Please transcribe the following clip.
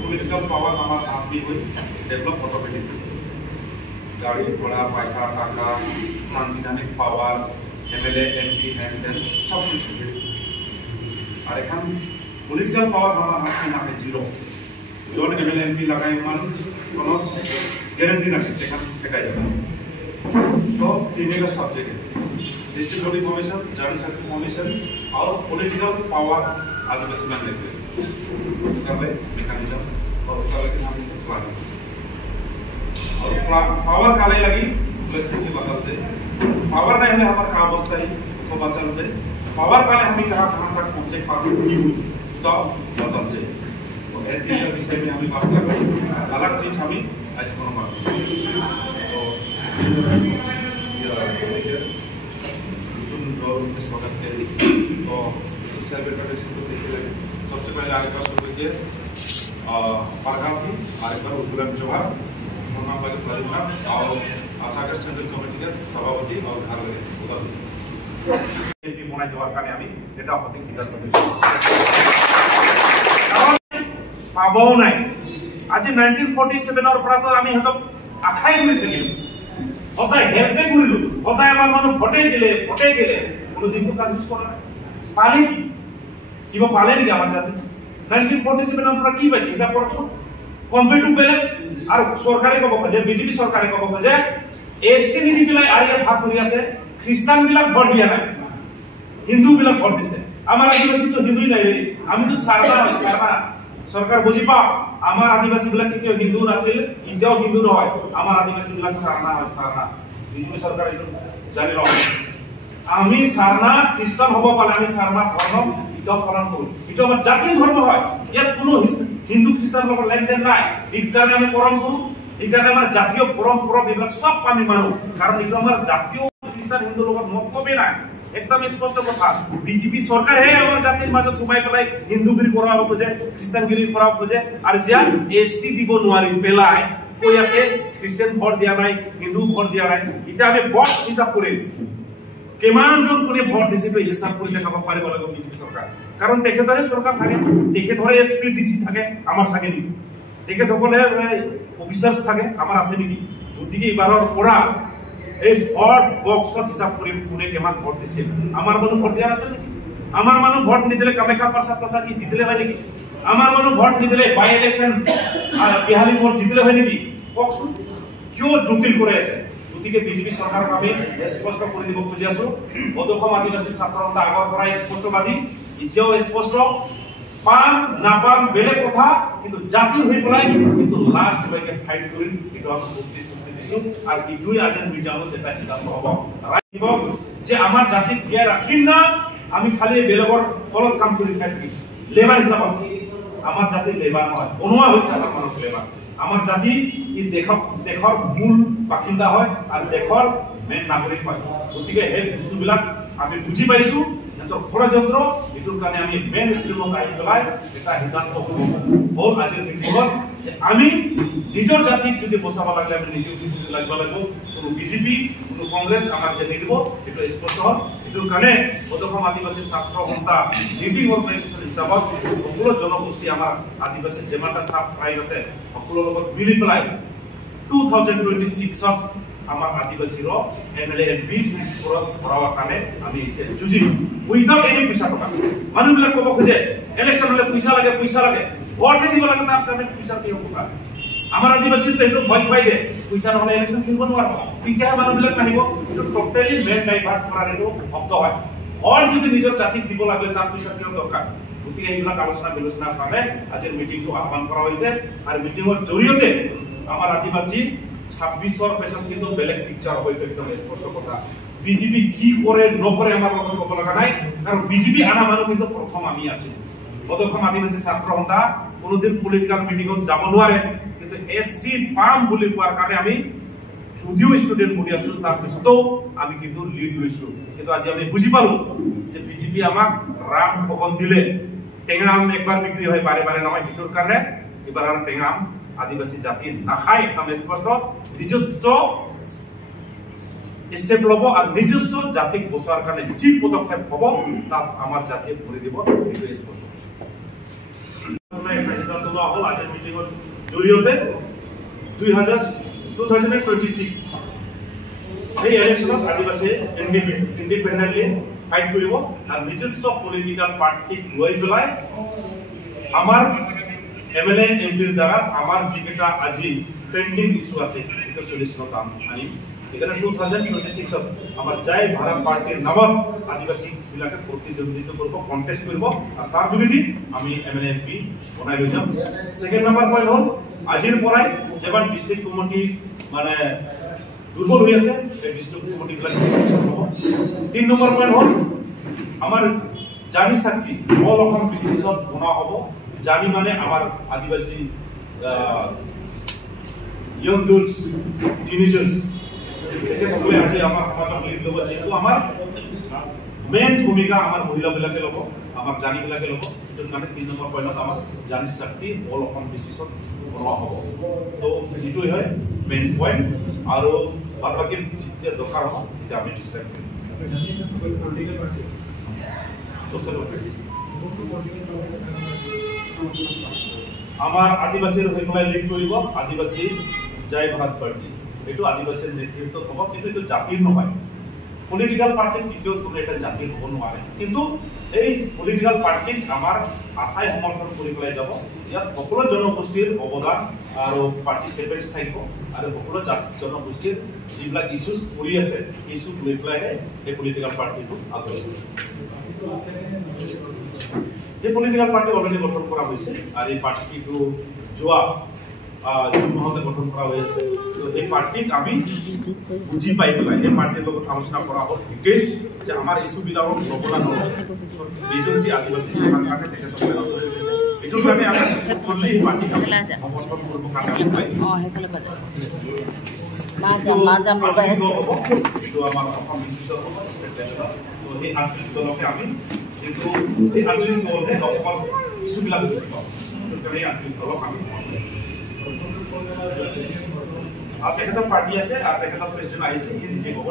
political power हमारा हाथ में हुई डेवलप ऑटोमेटिक गाड़ी घोड़ा पैसा टाका संवैधानिक पावर एमएलए एमपी एमएन सब कुछ और एखान पॉलिटिकल पावर हमारा हाथ में ना है जीरो जो एमएलए एमपी लगाए मान कोनो गारंटी ना है एखान फेंकाई जाता तो तीन का सब्जेक्ट है डिस्ट्रिक्ट बॉडी फॉर्मेशन जारी सर्कल फॉर्मेशन और पॉलिटिकल पावर आदिवासी में लेते हैं मेकानिज्म और उसका लगे हम प्लान और पावर काले लगी इलेक्ट्रिसिटी बदल से पावर नहीं है हमारा का अवस्था ही तो बचल से पावर काले हम कहा कहां तक पहुंचे पावर तो बदल से तो ऐसे विषय में हम बात कर रहे हैं अलग चीज हम आज कोनो बात तो स्वागत है तो सर्वे प्रोटेक्शन को देखिए सबसे पहले आगे पास होते हैं पारगाती आगे पर उद्गम जोहार मोहम्मद परिवार और आसागर सेंट्रल कमिटी के सभापति और घर लगे उधर एमपी मोना जोहार का আমি এটা হতে সিদ্ধান্ত নিয়েছি কারণ পাবো নাই আজি 1947 এর পর তো আমি হয়তো আখাই করে থাকি হতায় হেল্পে করিল হতায় আমার মানুষ ভোটে গেলে কোনদিন তো কাজ করা পালি কিবা পালে নাকি আমার জাতি 1947 এর পর কি পাইছে হিসাব করছো কম্পেয়ার টু বেলে আর সরকারে কব যে বিজেপি সরকারে কব যে এসটি নীতি বিলাই আরিয়া ভাগ করি আছে খ্রিস্টান বিলা ভোট দিয়া না হিন্দু বিলা ভোট দিছে আমার আদিবাসী তো হিন্দুই নাই রে আমি তো সারনা সরকার বুঝি পা আমার আদিবাসী বিলা কিও হিন্দু আছিল ইন্ডিয়াও হিন্দু নয় আমার আদিবাসী বিলা সারনা বিজেপি সরকার জানি রাখ আমি সারনা খ্রিস্টান হব পালে আমি সারনা ধর্ম ইটো পালন কৰো ইটো আমাৰ জাতীয় ধৰ্ম হয় ইয়াত কোনো হিন্দু খ্ৰীষ্টান লগত লেনদেন নাই এই কাৰণে আমি পালন কৰো এই কাৰণে আমাৰ জাতীয় পৰম্পৰা এইবিলাক সব আমি মানো কাৰণ ইটো আমাৰ জাতীয় খ্ৰীষ্টান হিন্দু লগত মতলবে নাই একদম স্পষ্ট কথা বিজেপি সৰকাৰে আমাৰ জাতিৰ মাঝে ঘুমাই পেলাই হিন্দুগিৰি কৰাব খোজে খ্ৰীষ্টানগিৰি কৰাব খোজে আৰ দিয়া এসটি দিব নোৱাৰি পেলাই কই আছে খ্ৰীষ্টান ভোট দিয়া নাই হিন্দু ভোট দিয়া নাই এটা আমি বট হিসাব কৰিম কেমান জন কোনে ভোট দিছে তো হিসাব কৰি দেখাব পাৰিব লাগিব বিজেপি সরকার কারণ দেখে ধরে সরকার থাকে দেখে ধরে এসপি ডিসি থাকে আমার থাকে নি দেখে ধরে অফিসার্স থাকে আমার আছে নাকি ওদিকে এবাৰৰ পৰা এই ভোট বক্সত হিসাব কৰি কোনে কেমান ভোট দিছে আমার মানুষ ভোট দিয়া আছে নাকি আমার মানুষ ভোট নিদিলে কামাখ্যা প্ৰসাদ কি জিতলে হয় নাকি আমার মানুষ ভোট নিদিলে বাই ইলেকশন বিহালী ভোট জিতলে হয় নাকি ককচোন কিয় জটিল করে আছে ওদিকে বিজেপি সরকারক আমি স্পষ্ট করে দিব খুঁজি আছো অদখম আদিবাসী ছাত্রতা আগৰ পৰাই স্পষ্টবাদী এতিয়াও স্পষ্ট পাম নাপাম বেলেগ কথা কিন্তু জাতি হৈ পলাই কিন্তু লাস্ট লৈকে ফাইট কৰিম কিন্তু আমি বুদ্ধি দিছো আর ইটোই আজেন বিটানো যেটা সিদ্ধান্ত হব রাখিব যে আমার জাতি জিয়া রাখিম না আমি খালি বেলেগৰ ফলত কাম কৰি থাকি লেবাৰ হিসাবত আমাৰ জাতি লেবাৰ নহয় অনুৱা হৈছে আমাৰ মানুহ লেবাৰ আমাৰ জাতি এই দেশৰ মূল বাসিন্দা হয় আৰ দেশৰ মেন নাগৰিক হয় গতিকে এই বস্তুবিলাক আমি বুঝি পাইছো যন্ত্ৰ ষড়যন্ত্ৰ এটোৰ কাৰণে আমি মেন স্ট্ৰিমক আহি পেলাই এটা সিদ্ধান্ত হল আজিৰ মিটিঙত যে আমি নিজৰ জাতিক যদি বচাব লাগলে আমি নিজে লাগিব কোনো বিজেপি কোনো কংগ্রেস আমাক যে নিদিব এটা স্পষ্ট হল এটোর কারণে অদখম আদিবাসী ছাত্র সন্থা লিডিং অর্গানাইজেশন হিসাবত সকলো জনগোষ্ঠী আমাৰ আদিবাসী যেমানটা সাব ট্রাইব আছে সকলো লগত মিলি পেলাই 2026 আমার আদিবাসীর এমএলএ এমপি স্কোরত ভরাবার কারণে আমি যুঁজিম উইদাউট এনি পয়সা টকা মানুষবিলাক কব খোঁজে ইলেকশন হলে পয়সা লাগে ভোট দিব লাগে তার কারণে পয়সা দিয়ে উপকার আমার আদিবাসী তো একটু ভয় পাই দে পয়সা নহলে ইলেকশন খেলব নোৱাৰিব তেতিয়া মানুহবিলাক নাহিব এইটো টোটালি মেন ডাইভাৰ্ট কৰাৰ এইটো শব্দ হয় ভোট যদি নিজৰ জাতিক দিব লাগে তাৰ পয়সা কিয় দৰকাৰ গতিকে এইবিলাক আলোচনা বিলোচনাৰ কাৰণে আজিৰ মিটিংটো আহ্বান কৰা হৈছে আৰু মিটিঙৰ জৰিয়তে আমার আদিবাসী 26 পেছন কিন্তু বেলেগ পিকচার হবে একদম স্পষ্ট কথা বিজেপি কি করে নকরে আমার কথা কব লাগা নাই কারণ বিজেপি আনা মানুষ কিন্তু প্রথম আমি আছি অদখম আদিবাসী ছাত্র সন্থা কোনোদিন পলিটিক্যাল মিটিংত যাব নোৱাৰে কিন্তু এসটি পাম বুলি কোৱাৰ কাৰণে আমি যদিও স্টুডেন্ট বডি আছিল তাৰ পিছতো আমি কিন্তু লিড লৈছো কিন্তু আজি আমি বুজি পালো যে বিজেপি আমাক রাম ভগন দিলে টেঙাম একবার বিক্রি হয় বারে বারে নহয় কিটোৰ কাৰণে এবাৰ আৰু টেঙাম আদিবাসী জাতি নাখায় একদম স্পষ্ট নিজস্ব স্টেপ লব আর নিজস্ব জাতিক বচার কারণে যে পদক্ষেপ হব তাত আমার জাতিয়ে ভরি দিব এইটো স্পষ্ট সিদ্ধান্ত লোৱা হল আজিৰ মিটিঙৰ জৰিয়তে 2026 এই ইলেকশনত আদিবাসী ইন্ডিপেন্ডেন্টলি ফাইট কৰিব আৰু নিজস্ব পলিটিক্যাল পার্টিক লৈ পেলাই আমার এমএলএ এমপির দ্বারা আমার যেটা আজি পেন্ডিং ইস্যু আছে এটা সলিউশন কাম আনি এখানে 2026 আমার যাই ভারত পার্টির নামত আদিবাসী বিলাকে প্রতিদ্বন্দ্বিতা করব কন্টেস্ট করব আর তার যোগেদি আমি এমএলএ এমপি বনাই লৈ যাম সেকেন্ড নাম্বার পয়েন্ট হল আজির পৰাই যেবান ডিস্ট্রিক্ট কমিটি মানে দুর্বল হয়ে আছে এই ডিস্ট্রিক্ট কমিটি বিলাক হব 3 নম্বর পয়েন্ট হল আমার জানি শক্তি অল অসম বিসিসত বনা হব জানি মানে আমার আদিবাসী young girls teenagers এতে সকলে আছে আমার সমাজত লিড লব যেহেতু আমার মেইন ভূমিকা আমার মহিলা বিলাকে লব আমার জানি বিলাকে লব এটো মানে 3 নম্বৰ পয়েন্টত আমার জানি শক্তি অল অসম বিসিসত বনা হব তো এটোই হয় মেইন পয়েন্ট আর বাকি যে দরকার হবে এটা আমি ডিসকাস করি সোশ্যাল ওয়ার্কার আমার আদিবাসীর হয়ে পেলাই লিড করব আদিবাসী জয় ভারত পার্টি এটো আদিবাসীর নেতৃত্ব হব কিন্তু এটো জাতির নহয় পলিটিক্যাল পার্টির দ্বিতীয় কোনো এটা জাতির হব নোৱাৰে কিন্তু এই পলিটিক্যাল পাৰ্টি আমাৰ আশাই সমৰ্থন কৰি পেলাই যাব ইয়াত সকলো জনগোষ্ঠীৰ অৱদান আৰু পাৰ্টিচিপেটছ থাকিব আৰু সকলো জনগোষ্ঠীৰ যিবিলাক ইস্যুজ পৰি আছে ইস্যু লৈ পেলাই এই পলিটিক্যাল পার্টিটো আগবাঢ়িব এই পলিটিক্যাল পার্টি অলরেডি গঠন করা হয়েছে আর এই পার্টিটো জুন মাহতে গঠন করা হয়েছে তো এই পার্টিক আমি বুঝি পাই পেলাই এই পার্টির লগত আলোচনা করা হল ডিটেইলস যে আমার ইস্যু বিলাকক অবদান মেজরিটি আদিবাসী থাকার কারণে তেখেতসকলে আলোচনা কৰিছে এইটোৰ কাৰণে আমি সকলোৱে এই পাৰ্টিক সমৰ্থন কৰিব কাৰণে আমাৰ অসম বিচিত্ৰ হ'ব তো এই আঞ্চলিক দলকে আমি কিন্তু এই আঞ্চলিক দলকে অসমৰ ইস্যুবিলাক বুজি পাওঁ এই আঞ্চলিক দলক আমি আৰ তেখেতৰ পাৰ্টি আছে আৰ তেখেতৰ প্ৰেসিডেন্ট আহিছে ই নিজে ক'ব